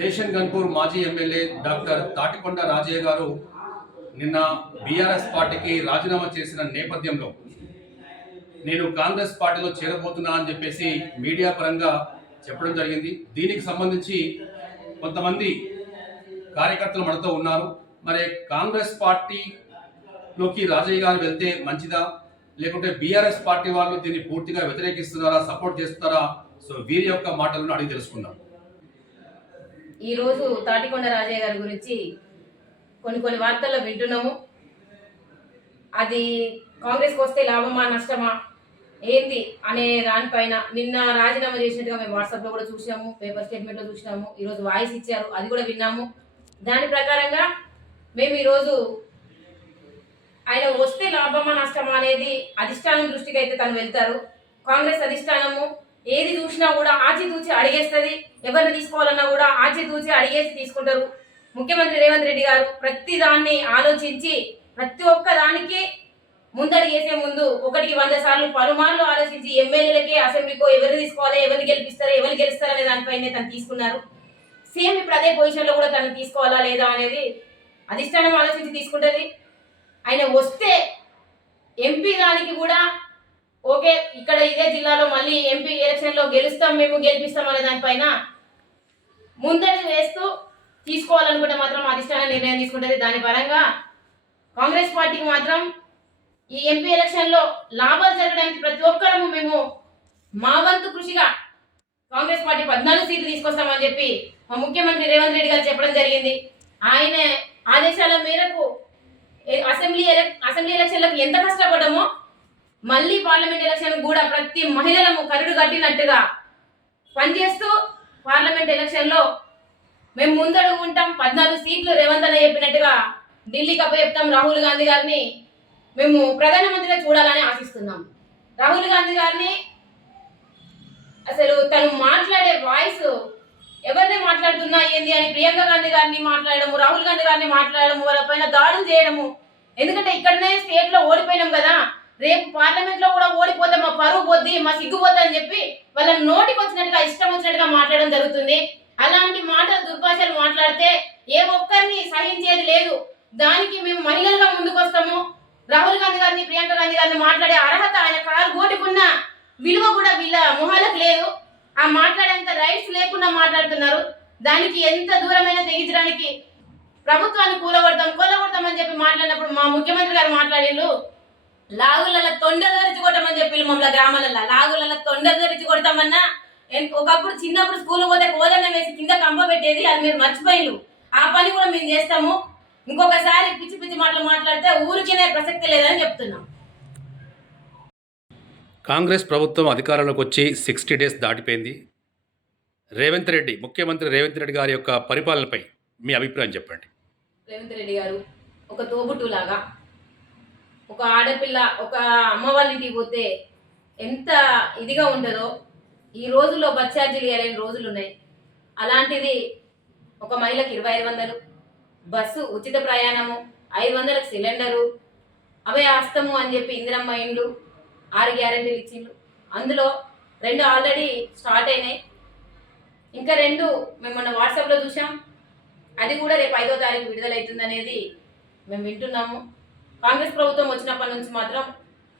Station Ghanpur మాజీ MLA doctor Tatikonda Rajaiah గారు నిన్న బీఆర్ఎస్ పార్టీకి రాజీనామా చేసిన నేపథ్యంలో నేను కాంగ్రెస్ పార్టీలో చేరబోతున్నా అని చెప్పేసి మీడియా పరంగా చెప్పడం జరిగింది. దీనికి సంబంధించి కొంతమంది కార్యకర్తలు మనతో ఉన్నారు. మరి కాంగ్రెస్ పార్టీలోకి రాజయ్య గారు వెళ్తే మంచిదా, లేకుంటే బీఆర్ఎస్ పార్టీ వాళ్ళు దీన్ని పూర్తిగా వ్యతిరేకిస్తున్నారా, సపోర్ట్ చేస్తున్నారా? సో వీరి యొక్క మాటలను అడిగి తెలుసుకుందాం. ఈరోజు తాటికొండ రాజయ్య గారి గురించి కొన్ని వార్తల్లో వింటున్నాము. అది కాంగ్రెస్కి వస్తే లాభమా నష్టమా ఏంది అనే దానిపైన నిన్న రాజీనామా చేసినట్టుగా మేము వాట్సాప్లో కూడా చూసాము, పేపర్ స్టేట్మెంట్లో చూసినాము. ఈరోజు వాయిస్ ఇచ్చారు, అది కూడా విన్నాము. దాని ప్రకారంగా మేము ఈరోజు ఆయన వస్తే లాభమా నష్టమా అనేది అధిష్టానం దృష్టికి అయితే తను వెళ్తారు. కాంగ్రెస్ అధిష్టానము ఏది చూసినా కూడా ఆచితూచి అడిగేస్తుంది. ఎవరిని తీసుకోవాలన్నా కూడా ఆచితూచి అడిగేసి తీసుకుంటారు. ముఖ్యమంత్రి రేవంత్ రెడ్డి గారు ప్రతి దాన్ని ఆలోచించి ప్రతి ఒక్క దానికి ముందడిగేసే ముందు 100 సార్లు పలుమార్లు ఆలోచించి ఎమ్మెల్యేలకి అసెంబ్లీకో ఎవరిని తీసుకోవాలి, ఎవరిని గెలిపిస్తారు, ఎవరిని గెలుస్తారు అనే దానిపైనే తను తీసుకున్నారు. సేమ్ ఇప్పుడు అదే పొజిషన్లో కూడా తను తీసుకోవాలా లేదా అనేది అధిష్టానం ఆలోచించి తీసుకుంటుంది. ఆయన వస్తే ఎంపీ దానికి కూడా ఓకే, ఇక్కడ ఇదే జిల్లాలో మళ్ళీ ఎంపీ ఎలక్షన్లో గెలుస్తాం, మేము గెలిపిస్తాం అనే దానిపైన ముందడి వేస్తూ తీసుకోవాలనుకుంటే మాత్రం అధిష్టానం నిర్ణయం తీసుకుంటుంది. దాని పరంగా కాంగ్రెస్ పార్టీకి మాత్రం ఈ ఎంపీ ఎలక్షన్లో లాభాలు జరగడానికి ప్రతి ఒక్కరము మేము మా వంతు కృషిగా కాంగ్రెస్ పార్టీ 14 సీట్లు తీసుకొస్తామని చెప్పి మా ముఖ్యమంత్రి రేవంత్ రెడ్డి గారు చెప్పడం జరిగింది. ఆయన ఆదేశాల మేరకు అసెంబ్లీ ఎలక్షన్లకు ఎంత కష్టపడ్డామో మళ్ళీ పార్లమెంట్ ఎలక్షన్ కూడా ప్రతి మహిళలము కరుడు కట్టినట్టుగా పనిచేస్తూ పార్లమెంట్ ఎలక్షన్లో మేము ముందడుగు ఉంటాం. 14 సీట్లు రేవంత్ అన్న చెప్పినట్టుగా ఢిల్లీకి అప్పచెప్తాం. రాహుల్ గాంధీ గారిని మేము ప్రధానమంత్రిగా చూడాలని ఆశిస్తున్నాం. రాహుల్ గాంధీ గారిని అసలు తను మాట్లాడే వాయిస్ ఎవరిని మాట్లాడుతున్నా ఏంది అని ప్రియాంక గాంధీ గారిని మాట్లాడము, రాహుల్ గాంధీ గారిని మాట్లాడము, వాళ్ళ పైన దాడులు చేయడము. ఎందుకంటే ఇక్కడనే స్టేట్ లో ఓడిపోయినాం కదా, రేపు పార్లమెంట్ లో కూడా ఓడిపోతే మా పరువు పోద్ది, మా సిగ్గుపోద్ది అని చెప్పి వాళ్ళ నోటికి వచ్చినట్టుగా ఇష్టం వచ్చినట్టుగా మాట్లాడడం జరుగుతుంది. అలాంటి మాటలు దుర్భాషలు మాట్లాడితే ఏ ఒక్కరిని సహించేది లేదు. దానికి మేము మహిళలుగా ముందుకు వస్తాము. రాహుల్ గాంధీ గారిని, ప్రియాంక గాంధీ గారిని మాట్లాడే అర్హత ఆయన కాలు గోటుకున్న విలువ కూడా వీళ్ళ మొహాలకు లేదు. ఆ మాట్లాడేంత రైట్స్ లేకుండా మాట్లాడుతున్నారు. దానికి ఎంత దూరమైనా తెగించడానికి ప్రభుత్వాన్ని కూలగొడతాం అని చెప్పి మాట్లాడినప్పుడు మా ముఖ్యమంత్రి గారు మాట్లాడిండు, లాగులలో తొండలు తెరిచి కొట్టమని చెప్పి మమ్మల్ని గ్రామాలలో లాగులలో తొండలు తెరిచి కొడతామన్నా. ఒకప్పుడు చిన్నప్పుడు స్కూల్ పోతే కోదండం వేసి కింద కంప పెట్టేది, అది మీరు మర్చిపోయిలు. ఆ పని కూడా మేము చేస్తాము. ఇంకొకసారి పిచ్చి పిచ్చి మాటలు మాట్లాడితే ఊరికినే ప్రసక్తి లేదని చెప్తున్నాం. కాంగ్రెస్ ప్రభుత్వం అధికారంలోకి వచ్చి 60 డేస్ దాటిపోయింది. ముఖ్యమంత్రి రేవంత్ రెడ్డి గారి యొక్క పరిపాలనపై మీ అభిప్రాయం చెప్పండి. రేవంత్ రెడ్డి గారు ఒక తోబుట్టులాగా, ఒక ఆడపిల్ల ఒక అమ్మ వాళ్ళ ఇంటికి పోతే ఎంత ఇదిగా ఉంటుందో ఈ రోజుల్లో బస్ ఛార్జీలు ఇవ్వలేని రోజులు ఉన్నాయి. అలాంటిది ఒక మహిళకి 2500, బస్సు ఉచిత ప్రయాణము, 500కి సిలిండరు, అవే హస్తము అని చెప్పి ఇందిరమ్మ ఇండ్లు, 6 గ్యారెంటీలు ఇచ్చిండ్రు. అందులో 2 ఆల్రెడీ స్టార్ట్ అయినాయి. ఇంకా 2 మేము మొన్న వాట్సాప్లో చూసాం. అది కూడా రేపు 5వ తారీఖు విడుదలవుతుంది అనేది మేము వింటున్నాము. కాంగ్రెస్ ప్రభుత్వం వచ్చినప్పటి నుంచి మాత్రం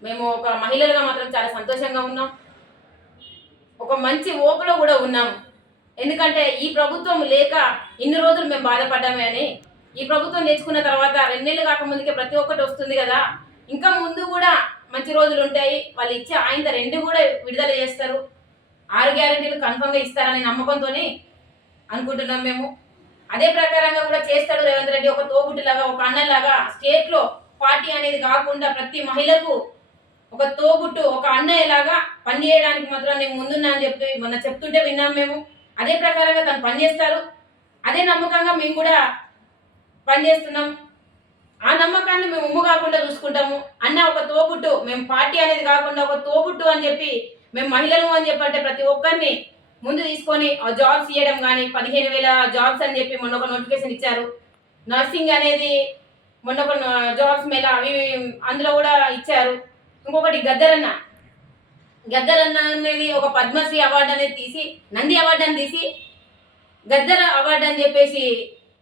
మేము ఒక మహిళలుగా మాత్రం చాలా సంతోషంగా ఉన్నాం. ఒక మంచి ఓపులో కూడా ఉన్నాము. ఎందుకంటే ఈ ప్రభుత్వం లేక ఇన్ని రోజులు మేము బాధపడ్డామే అని, ఈ ప్రభుత్వం తెచ్చుకున్న తర్వాత 2 నెలలు కాకముందుకే ప్రతి ఒక్కటి వస్తుంది కదా, ఇంకా ముందు కూడా మంచి రోజులు ఉంటాయి. వాళ్ళు ఇచ్చే ఆయన 2 కూడా విడుదల చేస్తారు. 6 గ్యారెంటీలు కన్ఫర్మ్గా ఇస్తారనే నమ్మకంతోనే అనుకుంటున్నాం మేము. అదే ప్రకారంగా కూడా చేస్తాడు రేవంత్ రెడ్డి. ఒక తోబుట్టులాగా, ఒక అన్నలాగా స్టేట్లో పార్టీ అనేది కాకుండా ప్రతి మహిళకు ఒక తోబుట్టు, ఒక అన్నయ్యలాగా పనిచేయడానికి మాత్రం నేను ముందున్నా అని చెప్పి మొన్న చెప్తుంటే విన్నాం మేము. అదే ప్రకారంగా తను పనిచేస్తారు. అదే నమ్మకంగా మేము కూడా పనిచేస్తున్నాం. ఆ నమ్మకాన్ని మేము ఉమ్ము కాకుండా చూసుకుంటాము. అన్న ఒక తోబుట్టు, మేము పార్టీ అనేది కాకుండా ఒక తోబుట్టు అని చెప్పి మేము మహిళలు అని చెప్పంటే ప్రతి ఒక్కరిని ముందు తీసుకొని జాబ్స్ ఇవ్వడం కానీ 15,000 జాబ్స్ అని చెప్పి మొన్న ఒక నోటిఫికేషన్ ఇచ్చారు. నర్సింగ్ అనేది మొన్న ఒక జాబ్స్ మేళ అవి అందులో కూడా ఇచ్చారు. ఇంకొకటి గద్దరన్న అనేది ఒక పద్మశ్రీ అవార్డు అనేది తీసి, నంది అవార్డు అని తీసి గద్దర అవార్డు అని చెప్పేసి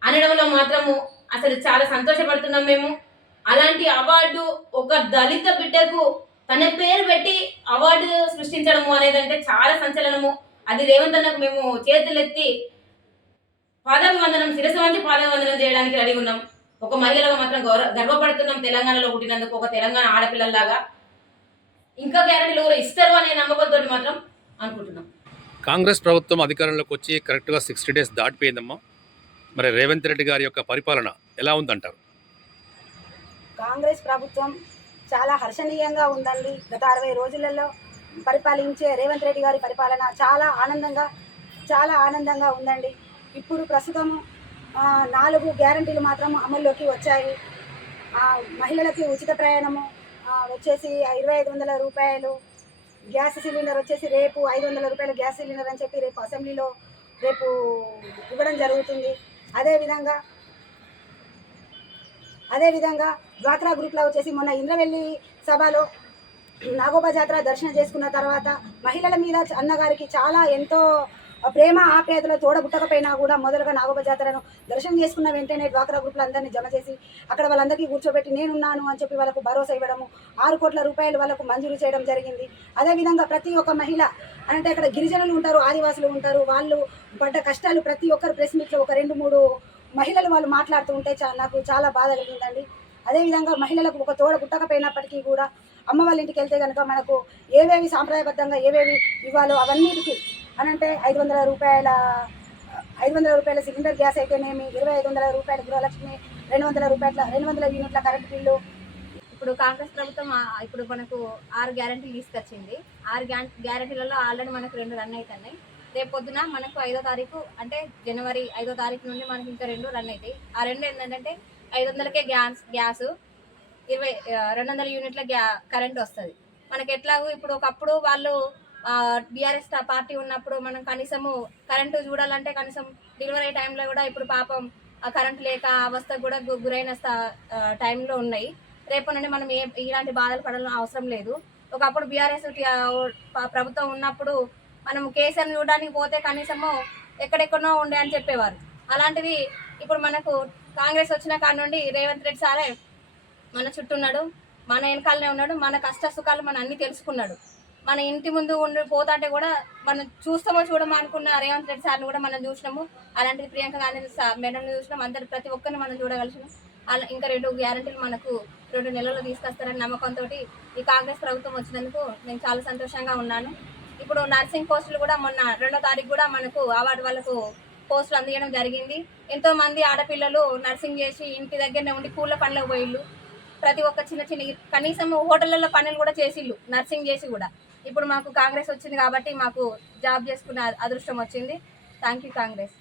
అనడంలో మాత్రము అసలు చాలా సంతోషపడుతున్నాం మేము. అలాంటి అవార్డు ఒక దళిత బిడ్డకు తన పేరు పెట్టి అవార్డు సృష్టించడము అనేది అంటే చాలా సంచలనము. అది రేవంత్ అన్నకు మేము చేతులెత్తి పాదాభివందనం, శిరస్సు వంచి పాదాభివందనం చేయడానికి రెడీ ఉన్నాం. ఒక మహిళగా మాత్రం గర్వపడుతున్నాం తెలంగాణలో పుట్టినందుకు, ఒక తెలంగాణ ఆడపిల్లలాగా. ఇంకా గ్యారెంటీలు కూడా ఇస్తారు అనే నమ్మకంతో మాత్రం అనుకుంటున్నాం. కాంగ్రెస్ ప్రభుత్వం అధికారంలోకి వచ్చి కరెక్ట్గా 60 డేస్ దాటిపోయిందమ్మా. మరి రేవంత్ రెడ్డి గారి యొక్క పరిపాలన ఎలా ఉందంటారు? కాంగ్రెస్ ప్రభుత్వం చాలా హర్షణీయంగా ఉందండి. గత 60 రోజులలో పరిపాలించే రేవంత్ రెడ్డి గారి పరిపాలన చాలా ఆనందంగా ఉందండి. ఇప్పుడు ప్రస్తుతం 4 గ్యారంటీలు మాత్రం అమల్లోకి వచ్చాయి. మహిళలకి ఉచిత ప్రయాణము వచ్చేసి 2500 రూపాయలు, గ్యాస్ సిలిండర్ వచ్చేసి రేపు 500 రూపాయల గ్యాస్ సిలిండర్ అని చెప్పి రేపు అసెంబ్లీలో ఇవ్వడం జరుగుతుంది. అదేవిధంగా డ్వాక్రా గ్రూప్లో వచ్చేసి మొన్న ఇంద్రవెల్లి సభలో నాగోబా జాతర దర్శనం చేసుకున్న తర్వాత మహిళల మీద అన్నగారికి చాలా ఎంతో ప్రేమ ఆప్యాయతలో తోడబుట్టకపోయినా కూడా మొదలుగా నాగోబా జాతరను దర్శనం చేసుకున్న వెంటనే డ్వాక్రా గ్రూప్లు అందరినీ జమ చేసి అక్కడ వాళ్ళందరికీ కూర్చోబెట్టి నేనున్నాను అని చెప్పి వాళ్ళకు భరోసా ఇవ్వడము, 6 కోట్ల రూపాయలు వాళ్ళకు మంజూరు చేయడం జరిగింది. అదేవిధంగా ప్రతి ఒక్క మహిళ అంటే అక్కడ గిరిజనులు ఉంటారు, ఆదివాసులు ఉంటారు, వాళ్ళు పడ్డ కష్టాలు ప్రతి ఒక్కరు ప్రెస్ మీట్లో ఒక 2-3 మహిళలు వాళ్ళు మాట్లాడుతూ ఉంటే నాకు చాలా బాధ కలిగిందండి. అదేవిధంగా మహిళలకు ఒక తోడ పుట్టకపోయినప్పటికీ కూడా అమ్మ వాళ్ళ ఇంటికి వెళ్తే కనుక మనకు ఏవేవి సాంప్రదాయబద్ధంగా ఏవేవి ఇవ్వాలో అవన్నిటికీ అనంటే 500 రూపాయల సిలిండర్ గ్యాస్ అయితేనేమి, 2500 రూపాయల గృహలక్ష్మి, 200 యూనిట్ల కరెంట్ బిల్లు. ఇప్పుడు కాంగ్రెస్ ప్రభుత్వం ఇప్పుడు మనకు 6 గ్యారెంటీలు తీసుకొచ్చింది. 6 గ్యారెంటీలలో ఆల్రెడీ మనకు 2 రన్ అవుతున్నాయి. రేపు పొద్దున మనకు 5వ తారీఖు అంటే జనవరి 5వ తారీఖు నుండి మనకి ఇంకా 2 రన్ అవుతాయి. ఆ 2 ఏంటంటే 500కే గ్యాస్ 200 యూనిట్ల కరెంట్ వస్తుంది మనకి. ఎట్లాగో ఇప్పుడు ఒకప్పుడు వాళ్ళు బీఆర్ఎస్ పార్టీ ఉన్నప్పుడు మనం కనీసము కరెంటు చూడాలంటే కనీసం డెలివరీ టైంలో కూడా ఇప్పుడు పాపం ఆ కరెంట్ లేక అవస్థకు కూడా గురైన టైంలో ఉన్నాయి. రేపు నుండి మనం ఇలాంటి బాధలు పడాల్సిన అవసరం లేదు. ఒకప్పుడు బీఆర్ఎస్ ప్రభుత్వం ఉన్నప్పుడు మనం కేసీఆర్ చూడడానికి పోతే కనీసము ఎక్కడెక్కడో ఉండే అని చెప్పేవారు. అలాంటిది ఇప్పుడు మనకు కాంగ్రెస్ వచ్చిన కాడి నుండి రేవంత్ రెడ్డి సారే మన చుట్టూ ఉన్నాడు, మన వెనకాలనే ఉన్నాడు, మన కష్ట సుఖాలు మన అన్ని తెలుసుకున్నాడు. మన ఇంటి ముందు ఉండి పోతాంటే కూడా మనం చూస్తామో చూడమో అనుకున్న రేవంత్ రెడ్డి సార్ని కూడా మనం చూసినాము. అలాంటిది ప్రియాంక గాంధీ మేడంని చూసినాం. అందరు ప్రతి ఒక్కరిని మనం చూడగలిసినాం. అలా ఇంకా 2 గ్యారెంటీలు మనకు 2 నెలల్లో తీసుకొస్తారని నమ్మకంతో ఈ కాంగ్రెస్ ప్రభుత్వం వచ్చినందుకు నేను చాలా సంతోషంగా ఉన్నాను. ఇప్పుడు నర్సింగ్ పోస్టులు కూడా మొన్న 2వ తారీఖు కూడా మనకు అవార్డు వాళ్ళకు పోస్టులు అందించడం జరిగింది. ఎంతోమంది ఆడపిల్లలు నర్సింగ్ చేసి ఇంటి దగ్గరనే ఉండి కూళ్ళ పనులకు పోయిళ్ళు. ప్రతి ఒక్క చిన్న కనీసం హోటళ్ళల్లో పనులు కూడా చేసిళ్ళు నర్సింగ్ చేసి కూడా. ఇప్పుడు మాకు కాంగ్రెస్ వచ్చింది కాబట్టి మాకు జాబ్ చేసుకునే అదృష్టం వచ్చింది. Thank you Congress.